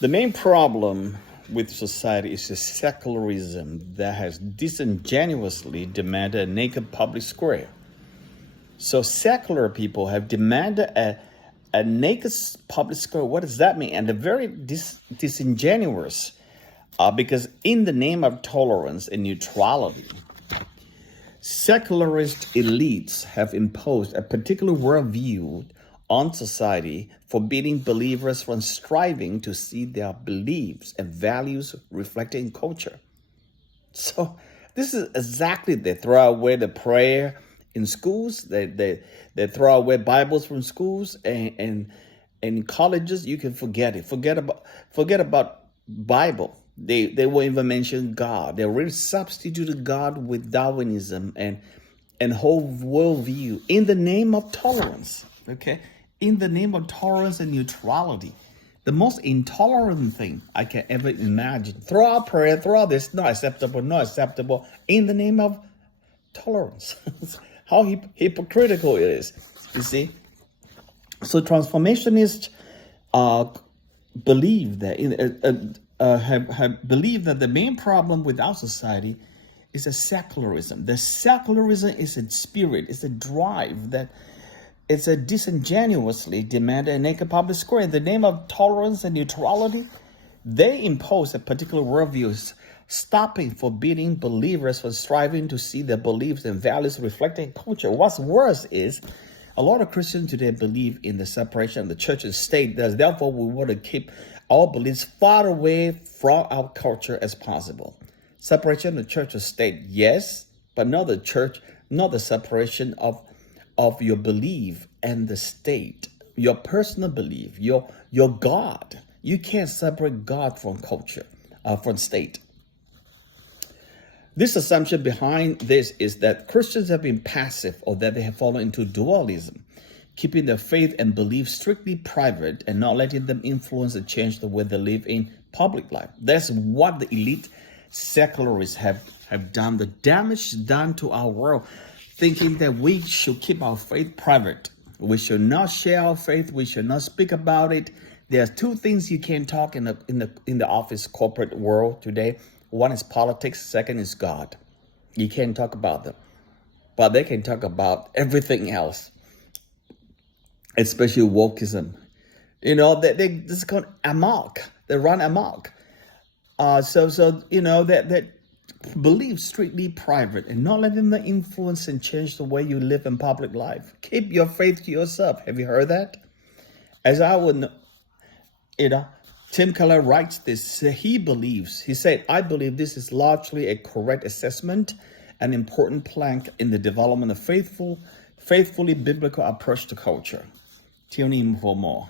The main problem with society is the secularism that has disingenuously demanded a naked public square. So secular people have demanded a naked public square. What does that mean? And they're very disingenuous because in the name of tolerance and neutrality, secularist elites have imposed a particular worldview on society, forbidding believers from striving to see their beliefs and values reflected in culture. So this is exactly, they throw away the prayer in schools, they throw away Bibles from schools, and in colleges you can forget it. Forget about Bible. They won't even mention God. They already substituted God with Darwinism and whole worldview in the name of tolerance. Okay? In the name of tolerance and neutrality. The most intolerant thing I can ever imagine. Throw out prayer, throw out this, not acceptable, in the name of tolerance. How hypocritical it is, you see? So transformationists believe that have believed that the main problem with our society is a secularism. The secularism is a spirit, it's a drive that it's a disingenuously demanded a naked public square. In the name of tolerance and neutrality, they impose a particular worldview, forbidding believers from striving to see their beliefs and values reflected in culture. What's worse is a lot of Christians today believe in the separation of the church and state. Therefore, we want to keep our beliefs far away from our culture as possible. Separation of the church and state, yes, but not the church, not the separation of your belief and the state, your personal belief, your God. You can't separate God from culture, from state. This assumption behind this is that Christians have been passive, or that they have fallen into dualism, keeping their faith and belief strictly private and not letting them influence and change the way they live in public life. That's what the elite secularists have done, the damage done to our world, thinking that we should keep our faith private. We should not share our faith. We should not speak about it. There's two things you can't talk in the office corporate world today. One is politics. Second is God. You can't talk about them, but they can talk about everything else, especially wokeism. You know, they just called amok. They run amok. That believe strictly private and not letting them influence and change the way you live in public life. Keep your faith to yourself. Have you heard that? As I would, Tim Keller writes this. He said, I believe this is largely a correct assessment, an important plank in the development of faithfully biblical approach to culture. Tune in for more.